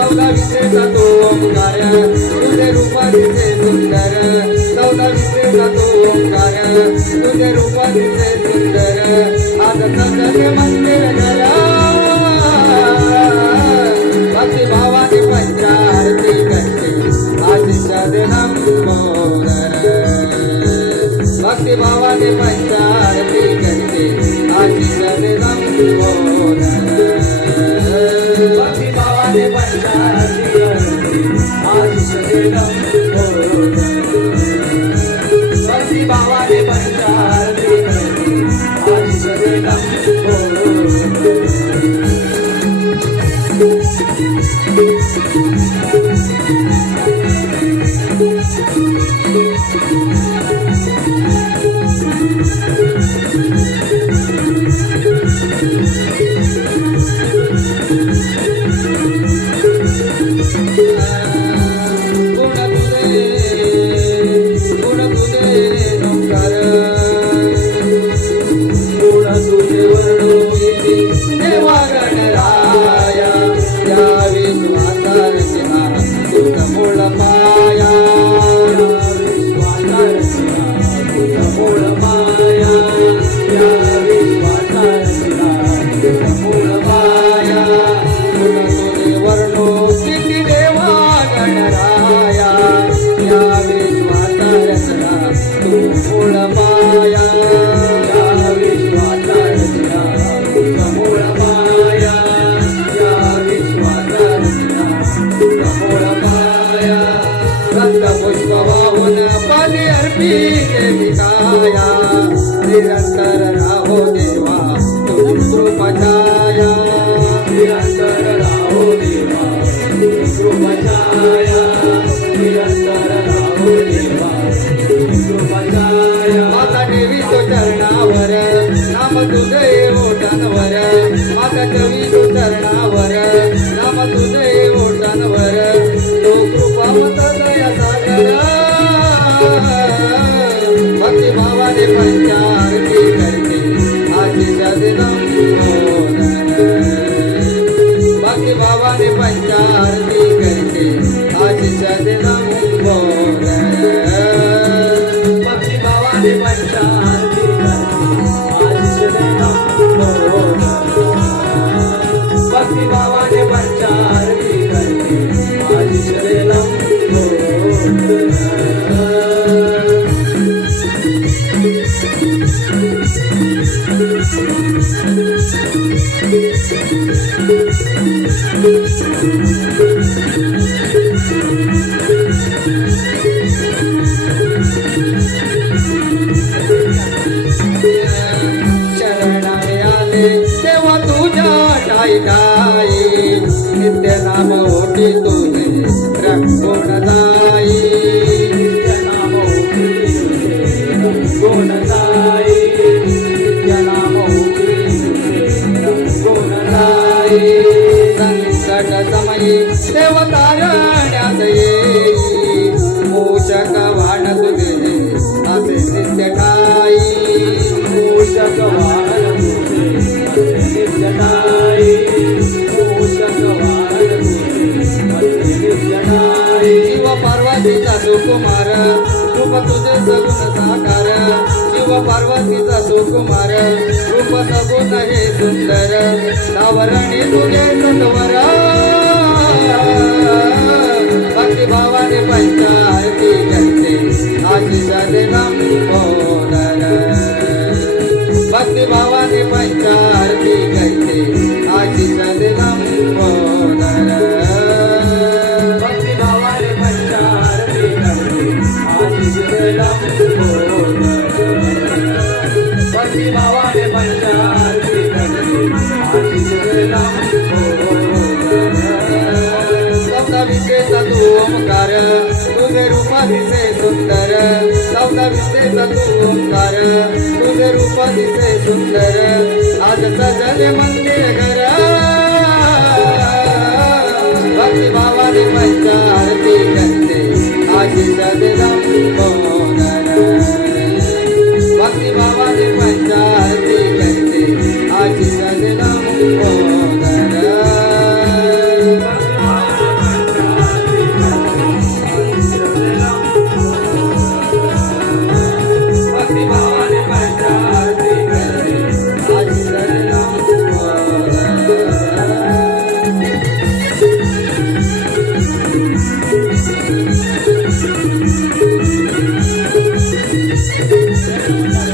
चौदा विश्वेचा तो ओंकार तुझे रूप दिसे सुंदर चौदा विश्वेचा तो ओंकार तुझे रूप दिसे सुंदर आज सजले मंदिर घर भक्ती भावाने पंचारती करते आशिष दे लंबोदर भक्ती भावाने पंचारती करते आशिष दे लंबोदर भक्ती भावाने पंचारती करते आशिष दे लंबोदर भक्ती भावाने पंचारती करते आशिष दे लंबोदर निरंतर राहो देवा तुझी कृपा छाया निरंतर राहो देवा तुझी कृपा छाया निरंतर राहो देवा तुझी कृपा छाया माता देवी तो चरणावर नाम तुझे ओठांवर माता देवी तो चरणावर नाम तुझे ओठांवर तो कृपा मत दया सागर भक्ती भावाने पंचारती करते आशिष दे लंबोदर भक्ती भावाने पंचारती करते आशिष दे लंबोदर भक्ती भावाने पंचारती करते आशिष दे लंबोदर भक्ती भावाने पंचारती करते आशिष दे लंबोदर चरणाने आले तेव्हा तुझ्या ठाई ठाई नित्य नाम ओटी तुझे रंगून जाई नित्य नाम ओटी तुझे रंगून जाई नित्य नाम ओटी तुझे रंगून जाई संकट समयी देव तारण्यात येई मूषक वाण तुझे असे नित्य ठाई मूषक वाण तुझे असे नित्य ठाई मूषक वाण तुझे असे नित्य ठाई शिव पार्वतीचा सुकुमार रूप तुझे सगुण साकार शिव पार्वतीचा सुकुमार रूप सगुण हे सुंदर सावरणी तुझे सुंदर भक्ती भावाने पंचारती करते आशिष दे लंबोदर भक्ती भावाने पंचारती करते आशिष दे लंबोदर भक्ती भावाने पंचारती करते आशिष दे लंबोदर भक्ती भावाने पंचारती करते आशिष दे लंबोदर चौदा विश्वेचा तू ओंकार तुझे रूप दिसे सुंदर चौदा विश्वेचा तू ओंकार तुझे रूप दिसे सुंदर आज सजले मंदिर घर भक्ती भावाने पंचारती करते आशिष दे लंबोदर भक्ती भावाने पंचारती करते आशिष दे लंबोदर सुंदर